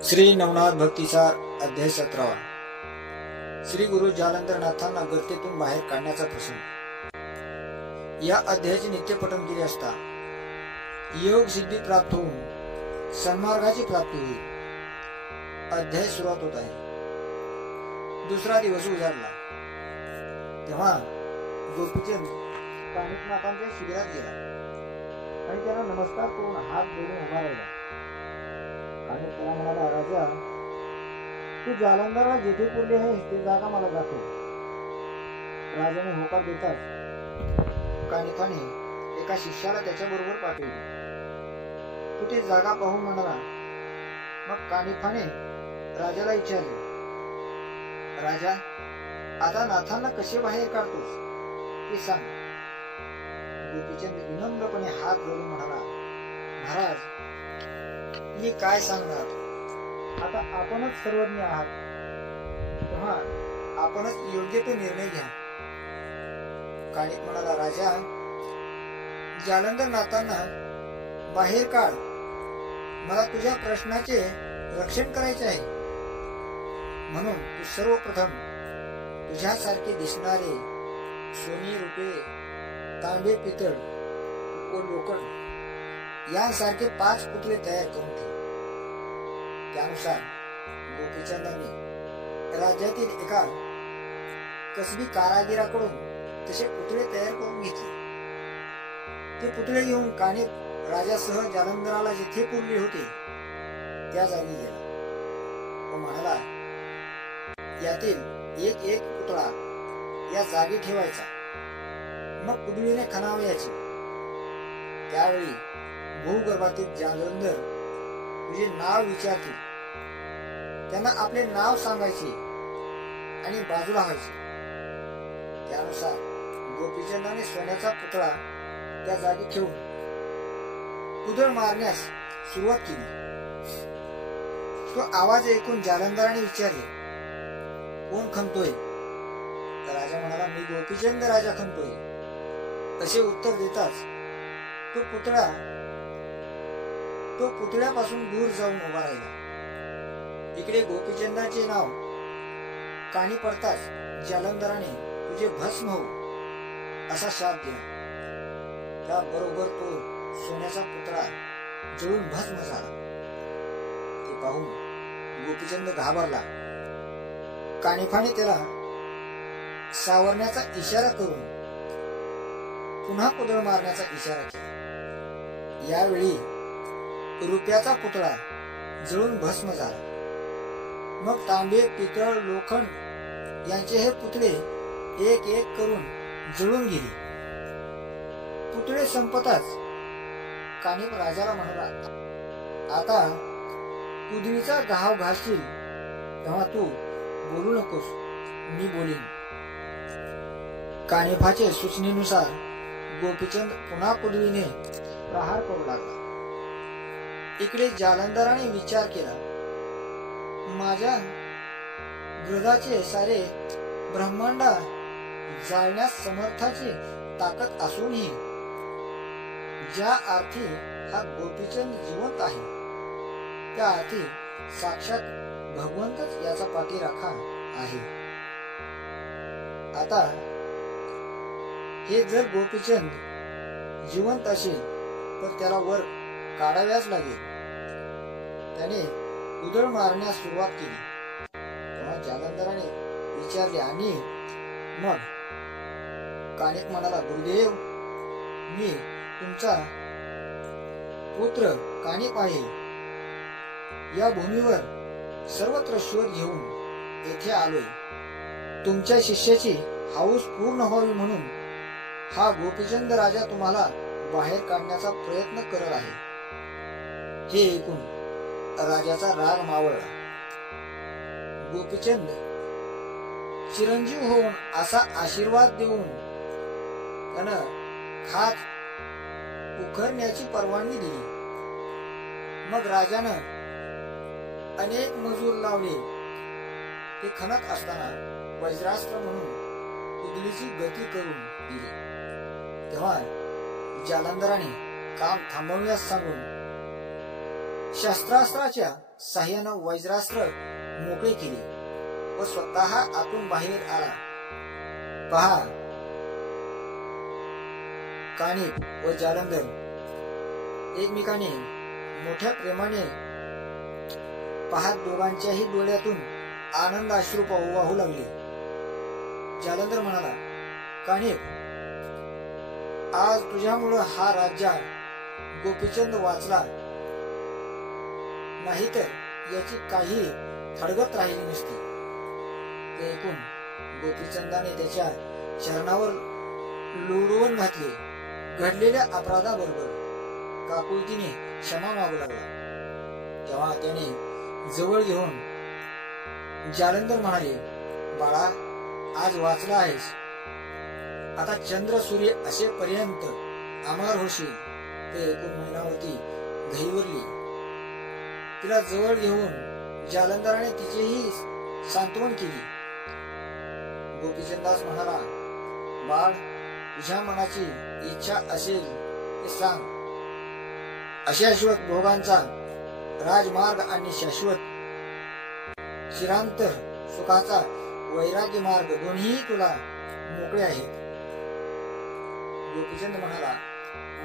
श्री नवनाथ भक्तिसार अध्याय 17। श्री गुरु जालंधरनाथांना गर्तेतून बाहेर काढण्याचा प्रसंग। या अध्यायाचे नित्यपठन केले असता योग सिद्धी प्राप्त होऊन सन्मार्गाची प्राप्ती होईल। अध्याय सुरुवात होत आहे। दुसरा दिवस उजाडला तेव्हा गोपीचंद कानिफनाथांच्या शिबिरात गेला आणि त्यांना नमस्कार करून हात जोडून उभा राहिला आणि त्याला म्हणाला, राजा, तू जालंधरला जेथे पुरले आहेस ती जागा मला दाखव। राजाने होकार देताच कानिफाने एका शिष्याला त्याच्याबरोबर पाठवले। तू ती जागा पाहून म्हणाला। मग कानिफाने राजाला विचारले, राजा, आता नाथांना कसे बाहेर काढतोस ते सांग। गोपीचंद विनम्रपणे हात जोडून म्हणाला, महाराज, मी काय सांगणार, आता आपणच सर्वज्ञ आहात, तेव्हा आपणच योग्य तो निर्णय घ्या। कानिफ म्हणाला, राजा, जालंधरनाथांना बाहेर काढ, मला तुझ्या प्रश्नाचे रक्षण करायचे आहे। म्हणून तू सर्वप्रथम तुझ्यासारखे दिसणारे सोने, रुपे, तांबे, पितळ व लोखंड यांसारखे 5 पुतळे तयार करून ठेव। त्यानुसार गोपीचंदाने राज्यातील एका कसबी कारागिराकडून तसे पुतळे तयार करून घेतले। ते पुतळे घेऊन कानिफ राजासह जालंधराला जिथे पुरले होते त्या जागी गेला व म्हणाला, यातील एक एक पुतळा या जागी ठेवायचा, मग कुदळीने खणावयाची। त्यावेळी भूगर्भातील जालंधर तुझे नाव विचारतील, त्यांना आपले नाव सांगायचे आणि बाजूला व्हायचे। त्यानुसार गोपीचंदाने सोन्याचा पुतळा त्या जागी ठेवून कुदळ मारण्यास सुरुवात केली। तो आवाज ऐकून जालंधराने विचारले, कोण खणतोय? राजा म्हणाला, मी गोपीचंद राजा खणतोय। असे उत्तर देताच तो पुतळ्यापासून दूर जाऊन उभा राहिला। इकडे गोपीचंदाचे नाव कानी पडताच जालंधराने तुझे भस्म हो असा शाप दिला। त्याबरोबर तो सोन्याचा पुतळा जळून भस्म झाला। ते पाहून गोपीचंद घाबरला। कानिफाने त्याला सावरण्याचा इशारा करून पुन्हा कुदळ मारण्याचा इशारा केला। यावेळी रुपयाचा पुतळा जळून भस्म झाला। मग तांबे, पितळ, लोखंड यांचे हे पुतळे एक एक करून जळून गेले। पुतळे संपताच कानिफ राजाला म्हणाला, आता कुदळीचा घाव घासशील तेव्हा तू बोलू नकोस, मी बोलीन। कानिफाच्या सूचनेनुसार गोपीचंद पुन्हा कुदळीने प्रहार करू लागला। इकडे जालंधराने विचार केला, माझ्या गृहाचे सारे ब्रह्मांड जाळण्यास समर्थाची ताकद असूनही ज्या अर्थी हा गोपीचंद जिवंत आहे त्या अर्थी साक्षात भगवंतच याचा पाठीराखा आहे। आता हे जर गोपीचंद जिवंत असेल तर त्याला वर काढाव्याच लागेल। त्याने कुदळ मारण्यास सुरुवात केली तेव्हा जालंधराने विचारले, आणि मग? कानिफ म्हणाला, गुरुदेव, मी तुमचा पुत्र कानिफ आहे। या भूमीवर सर्वत्र शोध घेऊन येथे आलोय। तुमच्या शिष्याची हौस पूर्ण व्हावी म्हणून हा गोपीचंद राजा तुम्हाला बाहेर काढण्याचा प्रयत्न करत आहे। हे ऐकून राजाचा राग मावळला। गोपीचंद चिरंजीव होऊन असा आशीर्वाद देऊन त्यानं खात उखरण्याची परवानगी दिली। मग राजानं अनेक मजूर लावले। ते खणत असताना वज्रास्त्र म्हणून कुदळीची गती करून दिली। तेव्हा जालंधराने काम थांबवण्यास सांगून शस्त्रास्त्राच्या साह्यानं वज्रास्त्र मोकळे केले व स्वतः आतून बाहेर आला. पहा, कानिफ व जालंधर एकमेकाने मोठ्या प्रेमाने पाहत दोघांच्याही डोळ्यातून आनंद अश्रू वाहू लागले. जालंधर म्हणाला, कानिफ, आज तुझ्यामुळं हा राज्य गोपीचंद वाचला, नाहीतर याची काही थडगत राहिली नसती. ते ऐकून गोपीचंदाने त्याच्या चरणावर लोळवून घातले. घडलेल्या अपराधाबरोबर काकुळतीने क्षमा मागू लागला. तेव्हा त्याने जवळ घेऊन जालंधर म्हणाले, बाळा, आज वाचला आहेस. आता चंद्र सूर्य असेपर्यंत अमर होशील. ते ऐकून मैनावती घाईवरली. तिला जवळ घेऊन जालंधराने तिचेही सांत्वन केली. गोपीचंदास म्हणाला, बाळ, तुझ्या मनाची इच्छा असेल ते सांग. अशाश्वत भोगांचा राजमार्ग आणि शाश्वत चिरांतर सुखाचा वैराग्य मार्ग दोन्ही तुला मोकळे आहेत. गोपीचंद म्हणाला,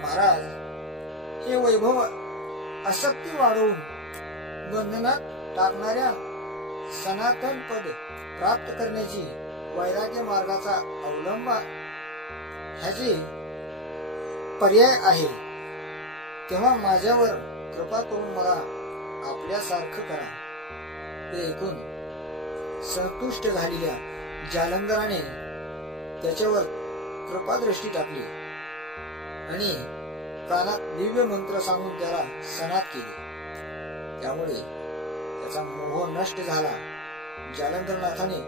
महाराज, हे वैभव आसक्ती वाढवून बंधनात टाकणाऱ्या सनातन पद प्राप्त करण्याची वैराग्य मार्गाचा अवलंब ह्याचे पर्याय आहे. तेव्हा माझ्यावर कृपा करून मला आपल्यासारखं करा. ते ऐकून संतुष्ट झालेल्या जालंधराने त्याच्यावर कृपादृष्टी टाकली आणि कानात दिव्य मंत्र सांगून त्याला सनात केले. त्यामुळे त्याचा मोह नष्ट झाला. जालंधरनाथाने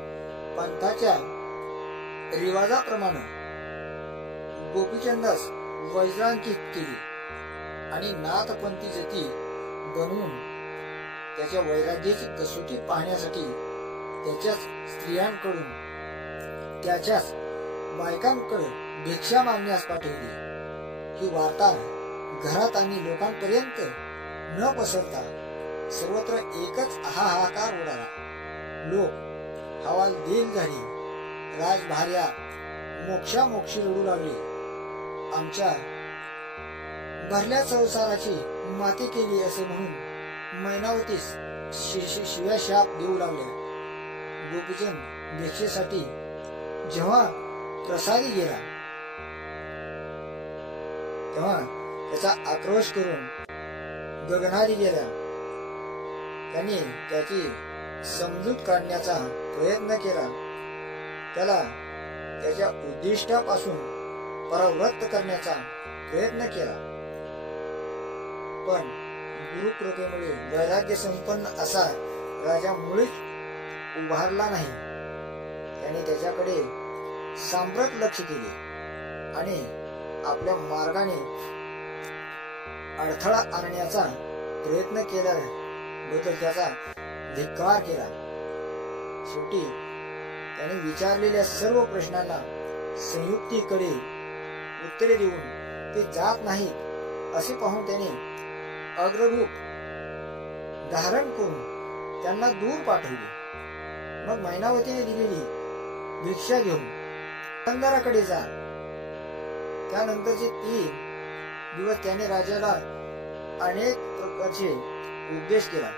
पंथाच्या रिवाजाप्रमाणे गोपीचंदास वज्रांकित केली आणि नाथपंथी जती बनवून त्याच्या वैराग्याची कसोटी पाहण्यासाठी त्याच्याच स्त्रियांकडून त्याच्याच बायकांकडे भिक्षा मागण्यास पाठवली. ही वार्ता घरात आणि लोकांपर्यंत न पसरता सर्वत्र एकच हाहाकार उडाला. लोक हवालदिल झाली. राजभार्या मोक्षामोक्षी रडू लागली. आमच्या भरल्या संसाराची माती केली असे म्हणून मैनावतीस शिव्या शाप देऊ लागल्या. गोपीचंद भिक्षेसाठी जेव्हा प्रसादी गेला तेव्हा त्याचा आक्रोश करून गगनादी गेला. त्यांनी त्याची समजूत काढण्याचा प्रयत्न केला. त्याला त्याच्या उद्दिष्टापासून परावृत्त करण्याचा प्रयत्न केला, पण गुरुकृपेमुळे वैराग्य संपन्न असा राजा मुळीच उभारला नाही. त्याने त्याच्याकडे सांप्रत लक्ष केले आणि आपल्या मार्गाने अडथळा आणण्याचा प्रयत्न केल्याबद्दल त्याचा धिक्कार केला. शेवटी त्याने विचारलेल्या सर्व प्रश्नांना संयुक्तीकडे उत्तरे देऊन ते जात नाहीत असे पाहून त्याने अग्ररूप धारण करून त्यांना दूर पाठवले. मग मैनावतीने दिलेली भिक्षा घेऊन जालंधराकडे जा. त्यानंतरचे 3 दिवस त्याने राजाला अनेक प्रकारचे उपदेश केला.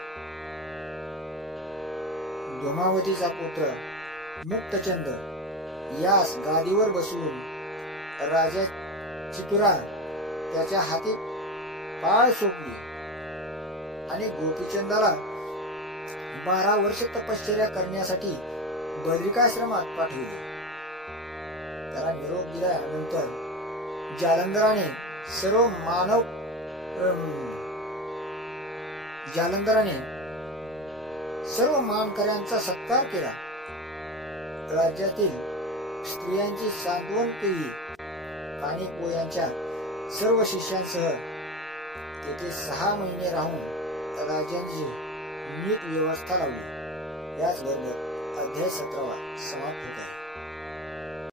धूमावतीचा पुत्र मुक्तचंद यास गादीवर बसवून राजा चितुरा त्याच्या हाती पाळ सोपली आणि गोपीचंदाला 12 वर्ष तपश्चर्या करण्यासाठी बद्रिकाश्रमात पाठवले. त्याला निरोप दिल्यानंतर जालंधराने सर्व मानकऱ्यांचा सत्कार केला. राज्यातील स्त्रियांची सांत्वन केली. कानिफ व यांच्या सर्व शिष्यांसह तेथे 6 महिने राहून राजांची नीट व्यवस्था लावली. याचबरोबर अध्याय 17 समाप्त होत आहे.